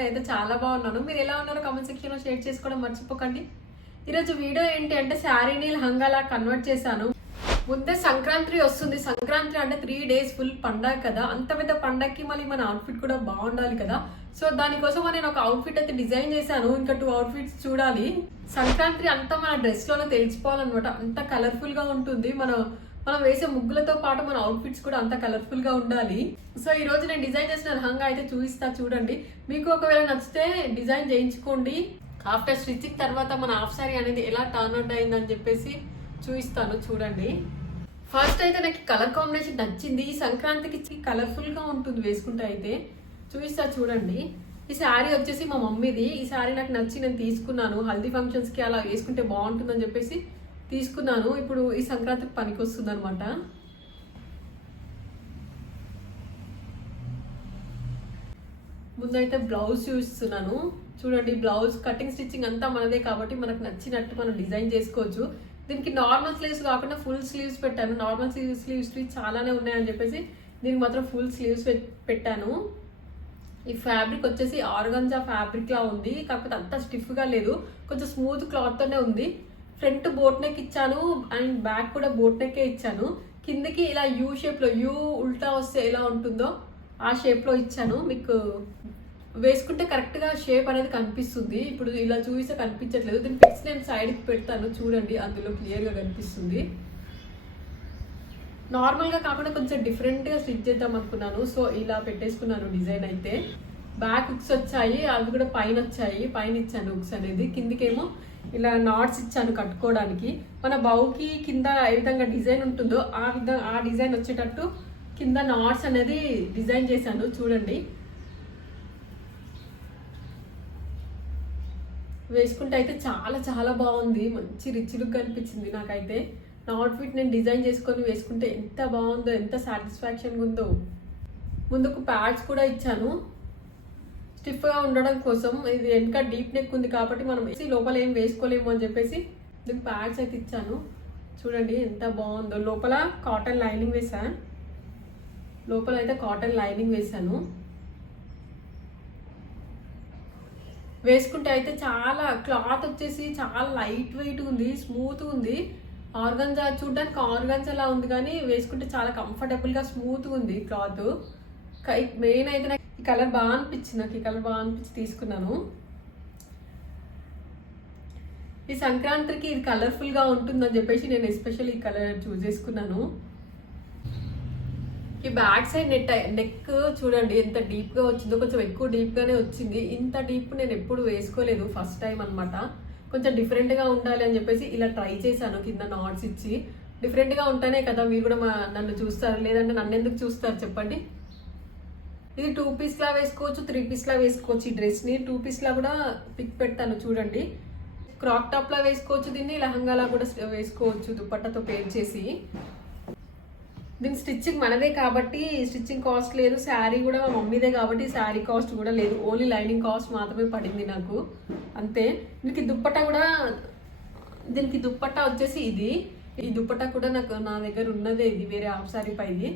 నేనైతే చాలా బాగున్నాను. మీరు ఎలా ఉన్నారో కామెంట్ సెక్షన్లో షేర్ చేసుకోవడం మర్చిపోకండి. ఈరోజు వీడియో ఏంటి అంటే శారీని లహంగాలా కన్వర్ట్ చేశాను. ముందే సంక్రాంతి వస్తుంది. సంక్రాంతి అంటే 3 days ఫుల్ పండగ కదా. అంత పెద్ద పండగకి మళ్ళీ మన అవుట్ఫిట్ కూడా బాగుండాలి కదా. సో దానికోసం నేను ఒక అవుట్ఫిట్ అయితే డిజైన్ చేశాను. ఇంకా 2 outfits చూడాలి. సంక్రాంతి అంతా మన డ్రెస్ లోనే తెలిసిపోవాలన్నమాట. అంత కలర్ఫుల్ గా ఉంటుంది. మనం వేసే ముగ్గులతో పాటు మన అవుట్ఫిట్స్ కూడా అంత కలర్ఫుల్ గా ఉండాలి. సో ఈ రోజు నేను డిజైన్ చేసిన లహంగా అయితే చూపిస్తా చూడండి. మీకు ఒకవేళ నచ్చితే డిజైన్ చేయించుకోండి. ఆఫ్టర్ స్టిచ్చింగ్ తర్వాత మన హాఫ్ సారీ అనేది ఎలా టర్న్ అవుట్ అయిందని చెప్పేసి చూపిస్తాను చూడండి. ఫస్ట్ అయితే నాకు కలర్ కాంబినేషన్ నచ్చింది. ఈ సంక్రాంతికి కలర్ఫుల్ గా ఉంటుంది వేసుకుంటే. అయితే చూపిస్తా చూడండి. ఈ శారీ వచ్చేసి మా మమ్మీది. ఈ శారీ నాకు నచ్చి నేను తీసుకున్నాను. హల్దీ ఫంక్షన్స్ కి అలా వేసుకుంటే బాగుంటుందని చెప్పేసి తీసుకున్నాను. ఇప్పుడు ఈ సంక్రాంతికి పనికి వస్తుంది అనమాట. ముందైతే బ్లౌజ్ చూపిస్తున్నాను చూడండి. బ్లౌజ్ కటింగ్ స్టిచ్చింగ్ అంతా మనదే కాబట్టి మనకు నచ్చినట్టు మనం డిజైన్ చేసుకోవచ్చు. దీనికి నార్మల్ స్లీవ్స్ కాకుండా ఫుల్ స్లీవ్స్ పెట్టాను. నార్మల్ స్లీవ్స్ చాలానే ఉన్నాయని చెప్పేసి దీనికి మాత్రం ఫుల్ స్లీవ్స్ పెట్టాను. ఈ ఫ్యాబ్రిక్ వచ్చేసి ఆర్గంజా ఫ్యాబ్రిక్ లా ఉంది. కాకపోతే అంత స్టిఫ్ గా లేదు, కొంచెం స్మూత్ క్లాత్ తోనే ఉంది. ఫ్రంట్ బోట్ నెక్ ఇచ్చాను అండ్ బ్యాక్ కూడా బోట్ నెక్కే ఇచ్చాను. కిందకి ఇలా యూ షేప్ లో, యూ ఉల్టా వస్తే ఎలా ఉంటుందో ఆ షేప్ లో ఇచ్చాను. మీకు వేసుకుంటే కరెక్ట్ గా షేప్ అనేది కనిపిస్తుంది. ఇప్పుడు ఇలా చూపిస్తే కనిపించట్లేదు. దీని పిక్స్ నేను సైడ్ కి పెడతాను చూడండి, అందులో క్లియర్ గా కనిపిస్తుంది. నార్మల్ గా కాకుండా కొంచెం డిఫరెంట్ గా స్టిచ్ చేద్దాం అనుకున్నాను. సో ఇలా పెట్టేసుకున్నాను డిజైన్. అయితే బ్యాక్ హుక్స్ వచ్చాయి, అవి కూడా పైన వచ్చాయి. పైన ఇచ్చాను హుక్స్ అనేది. కిందికేమో ఇలా నాట్స్ ఇచ్చాను కట్టుకోవడానికి. మన బౌకి కింద ఏ విధంగా డిజైన్ ఉంటుందో ఆ డిజైన్ వచ్చేటట్టు కింద నాట్స్ అనేది డిజైన్ చేశాను చూడండి. వేసుకుంటే అయితే చాలా చాలా బాగుంది. మంచి రిచ్ లుక్ అనిపించింది నాకైతే. నా అవుట్ఫిట్ నేను డిజైన్ చేసుకొని వేసుకుంటే ఎంత బాగుందో, ఎంత సాటిస్ఫాక్షన్గా ఉందో. ముందుకు ప్యాడ్స్ కూడా ఇచ్చాను స్టిఫ్గా ఉండడం కోసం. ఇది వెనక డీప్ నెక్ ఉంది కాబట్టి మనం లోపల ఏం వేసుకోలేము అని చెప్పేసి దీనికి ప్యాడ్స్ అయితే ఇచ్చాను చూడండి ఎంత బాగుందో. లోపల కాటన్ లైనింగ్ వేసాను. లోపల అయితే కాటన్ లైనింగ్ వేసాను. వేసుకుంటే అయితే చాలా క్లాత్ వచ్చేసి చాలా లైట్ వెయిట్ ఉంది, స్మూత్ ఉంది. ఆర్గంజా చూడడానికి ఆర్గంజాలా ఉంది కానీ వేసుకుంటే చాలా కంఫర్టబుల్ గా స్మూత్ ఉంది క్లాత్. మెయిన్ అయితే నాకు ఈ కలర్ బాగా అనిపించింది. నాకు ఈ కలర్ బాగా అనిపించి తీసుకున్నాను. ఈ సంక్రాంతికి ఇది కలర్ఫుల్ గా ఉంటుందని చెప్పేసి నేను ఎస్పెషల్ ఈ కలర్ చూస్ చేసుకున్నాను. ఈ బ్యాక్ సైడ్ నెక్ చూడండి ఎంత డీప్ గా వచ్చిందో. కొంచెం ఎక్కువ డీప్ గానే వచ్చింది. ఇంత డీప్ నేను ఎప్పుడు వేసుకోలేదు, ఫస్ట్ టైం అనమాట. కొంచెం డిఫరెంట్ గా ఉండాలి అని చెప్పేసి ఇలా ట్రై చేశాను. కింద నాట్స్ ఇచ్చి డిఫరెంట్ గా ఉంటేనే కదా మీరు కూడా నన్ను చూస్తారు, లేదంటే నన్ను ఎందుకు చూస్తారు చెప్పండి. ఇది 2 piece లా వేసుకోవచ్చు, 3 piece లా వేసుకోవచ్చు. ఈ డ్రెస్ ని 2 piece లా కూడా పిక్ పెడతాను చూడండి. క్రాప్ టాప్ లా వేసుకోవచ్చు, దీన్ని లహంగాలా కూడా వేసుకోవచ్చు దుపట్టాతో పేర్ చేసి. దీని స్టిచ్చింగ్ మనదే కాబట్టి స్టిచ్చింగ్ కాస్ట్ లేదు. శారీ కూడా మా మమ్మీదే కాబట్టి శారీ కాస్ట్ కూడా లేదు. ఓన్లీ లైనింగ్ కాస్ట్ మాత్రమే పడింది నాకు, అంతే. దీనికి దుప్పట్టా వచ్చేసి ఇది. ఈ దుప్పట్టా కూడా నా దగ్గర ఉన్నదే. ఇది వేరే హాఫ్ శారీ పైది.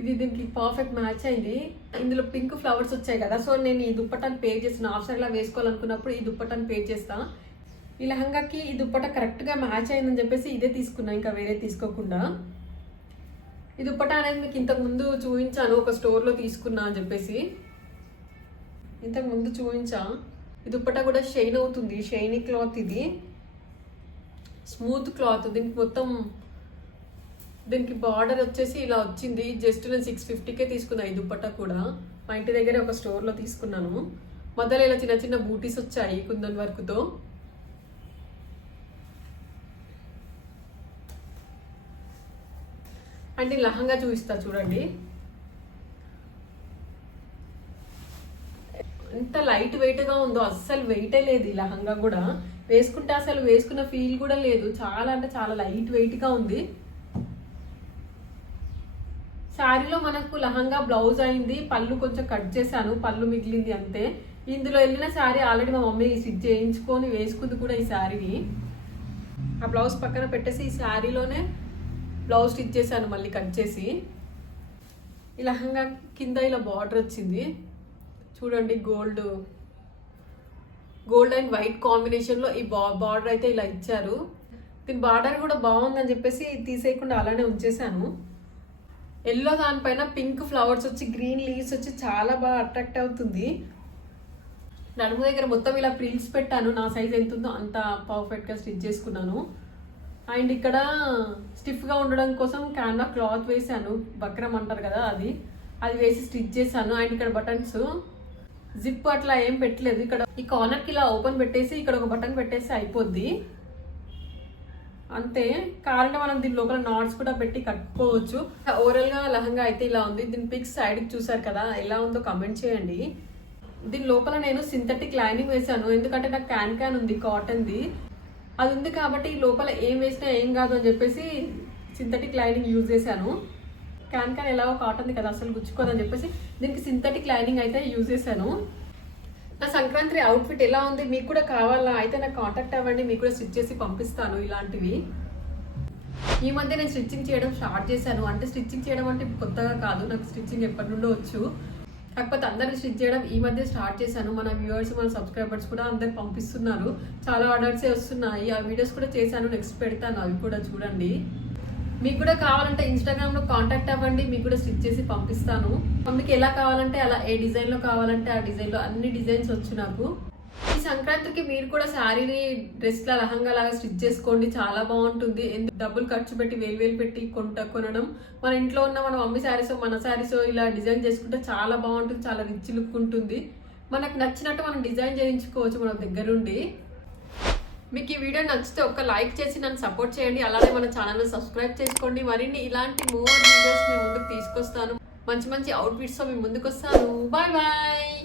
ఇది దీనికి పర్ఫెక్ట్ మ్యాచ్ అయింది. ఇందులో పింక్ ఫ్లవర్స్ వచ్చాయి కదా. సో నేను ఈ దుప్పట్టాన్ని పే చేసిన హాఫ్ శారీలా వేసుకోవాలనుకున్నప్పుడు ఈ దుప్పట్టాన్ని పే చేస్తా. ఈ లహంగాకి ఈ దుప్పట్టా కరెక్ట్ గా మ్యాచ్ అయిందని చెప్పేసి ఇదే తీసుకున్నా, ఇంకా వేరే తీసుకోకుండా. ఈ దుపట్టా అనేది మీకు ఇంతకు ముందు చూపించాను, ఒక స్టోర్లో తీసుకున్నా అని చెప్పేసి. ఇంతకు ముందు చూపించా. ఈ దుపట్టా కూడా షైన్ అవుతుంది, షైనీ క్లాత్. ఇది స్మూత్ క్లాత్. దీనికి బార్డర్ వచ్చేసి ఇలా వచ్చింది. జస్ట్ నేను 650కే తీసుకున్నా ఈ దుపట్టా కూడా. మా ఇంటి దగ్గరే ఒక స్టోర్లో తీసుకున్నాను. మధ్యలో ఇలా చిన్న చిన్న బూటీస్ వచ్చాయి కుందన్ వర్క్తో. అంటే లహంగా చూపిస్తా చూడండి. ఎంత లైట్ వెయిట్ గా ఉందో, అస్సలు వెయిటే లేదు. ఈ లహంగా కూడా వేసుకుంటే అసలు వేసుకున్న ఫీల్ కూడా లేదు. చాలా అంటే చాలా లైట్ వెయిట్ గా ఉంది. శారీలో మనకు లహంగా బ్లౌజ్ అయింది, పళ్ళు కొంచెం కట్ చేశాను, పళ్ళు మిగిలింది అంతే. ఇందులో వెళ్ళిన శారీ ఆల్రెడీ మా మమ్మీ స్టిచ్ చేయించుకొని వేసుకుంది కూడా ఈ శారీని. ఆ బ్లౌజ్ పక్కన పెట్టేసి ఈ శారీలోనే బ్లౌజ్ స్టిచ్ చేశాను మళ్ళీ కట్ చేసి. ఈ లహంగా కింద ఇలా బార్డర్ వచ్చింది చూడండి గోల్డ్ అండ్ వైట్ కాంబినేషన్లో ఈ బార్డర్ అయితే ఇలా ఇచ్చారు. దీని బార్డర్ కూడా బాగుందని చెప్పేసి తీసేయకుండా అలానే ఉంచేసాను. ఎల్లో దానిపైన పింక్ ఫ్లవర్స్ వచ్చి గ్రీన్ లీవ్స్ వచ్చి చాలా బాగా అట్రాక్ట్ అవుతుంది. నడుము దగ్గర మొత్తం ఇలా ప్రిల్స్ పెట్టాను. నా సైజ్ ఎంత ఉందో అంత పర్ఫెక్ట్గా స్టిచ్ చేసుకున్నాను. అండ్ ఇక్కడ స్టిఫ్గా ఉండడం కోసం క్యాన్వా క్లాత్ వేసాను, బక్రం అంటారు కదా, అది వేసి స్టిచ్ చేశాను. అండ్ ఇక్కడ బటన్స్ జిప్ అట్లా ఏం పెట్టలేదు. ఇక్కడ ఈ కార్నర్కి ఇలా ఓపెన్ పెట్టేసి ఇక్కడ ఒక బటన్ పెట్టేసి అయిపోద్ది అంతే. కావాలంటే మనం దీని లోపల నాట్స్ కూడా పెట్టి కట్టుకోవచ్చు. ఓవరాల్గా లెహంగా అయితే ఇలా ఉంది. దీని పిక్స్ సైడ్కి చూసారు కదా, ఎలా ఉందో కమెంట్ చేయండి. దీని లోపల నేను సింథటిక్ లైనింగ్ వేసాను, ఎందుకంటే నాకు క్యాన్ ఉంది కాటన్ది, అది ఉంది కాబట్టి లోపల ఏం వేసినా ఏం కాదు అని చెప్పేసి సింథటిక్ లైనింగ్ యూజ్ చేశాను. క్యాన్ ఎలాగో కాటన్ది కదా, అసలు గుచ్చుకోదని చెప్పేసి దీనికి సింథటిక్ లైనింగ్ అయితే యూజ్ చేశాను. నా సంక్రాంతి అవుట్ఫిట్ ఎలా ఉంది, మీకు కూడా కావాలా అయితే నాకు కాంటాక్ట్ అవ్వండి, మీకు కూడా స్టిచ్ చేసి పంపిస్తాను ఇలాంటివి. ఈ మధ్య నేను స్టిచ్చింగ్ చేయడం స్టార్ట్ చేశాను. అంటే స్టిచ్చింగ్ చేయడం అంటే కొత్తగా కాదు, నాకు స్టిచ్చింగ్ ఎప్పటి నుండో వచ్చు. కాకపోతే అందరిని స్టిచ్ చేయడం ఈ మధ్య స్టార్ట్ చేశాను. మన వ్యూవర్స్, మన సబ్స్క్రైబర్స్ కూడా అందరు పంపిస్తున్నారు. చాలా ఆర్డర్సే వస్తున్నాయి. ఆ వీడియోస్ కూడా చేశాను, నెక్స్ట్ పెడతాను, అవి కూడా చూడండి. మీకు కూడా కావాలంటే ఇన్స్టాగ్రామ్లో కాంటాక్ట్ అవ్వండి, మీకు కూడా స్టిచ్ చేసి పంపిస్తాను. మీకు ఎలా కావాలంటే అలా, ఏ డిజైన్లో కావాలంటే ఆ డిజైన్లో, అన్ని డిజైన్స్ వచ్చు నాకు. ఈ సంక్రాంతికి మీరు కూడా శారీని డ్రెస్లా లహంగా లాగా స్టిచ్ చేసుకోండి, చాలా బాగుంటుంది. డబ్బులు ఖర్చు పెట్టి వేలు పెట్టి కొనడం, మన ఇంట్లో ఉన్న మన మమ్మీ శారీసో మన శారీసో ఇలా డిజైన్ చేసుకుంటే చాలా బాగుంటుంది, చాలా రిచ్ లుక్ ఉంటుంది. మనకు నచ్చినట్టు మనం డిజైన్ చేయించుకోవచ్చు మన దగ్గరుండి. మీకు ఈ వీడియో నచ్చితే ఒక లైక్ చేసి నన్ను సపోర్ట్ చేయండి. అలానే మన ఛానల్ని సబ్స్క్రైబ్ చేసుకోండి. మరిన్ని ఇలాంటి మోర్ వీడియోస్ మీ ముందుకు తీసుకొస్తాను. మంచి అవుట్ఫిట్స్తో మీ ముందుకు వస్తాను. Bye bye.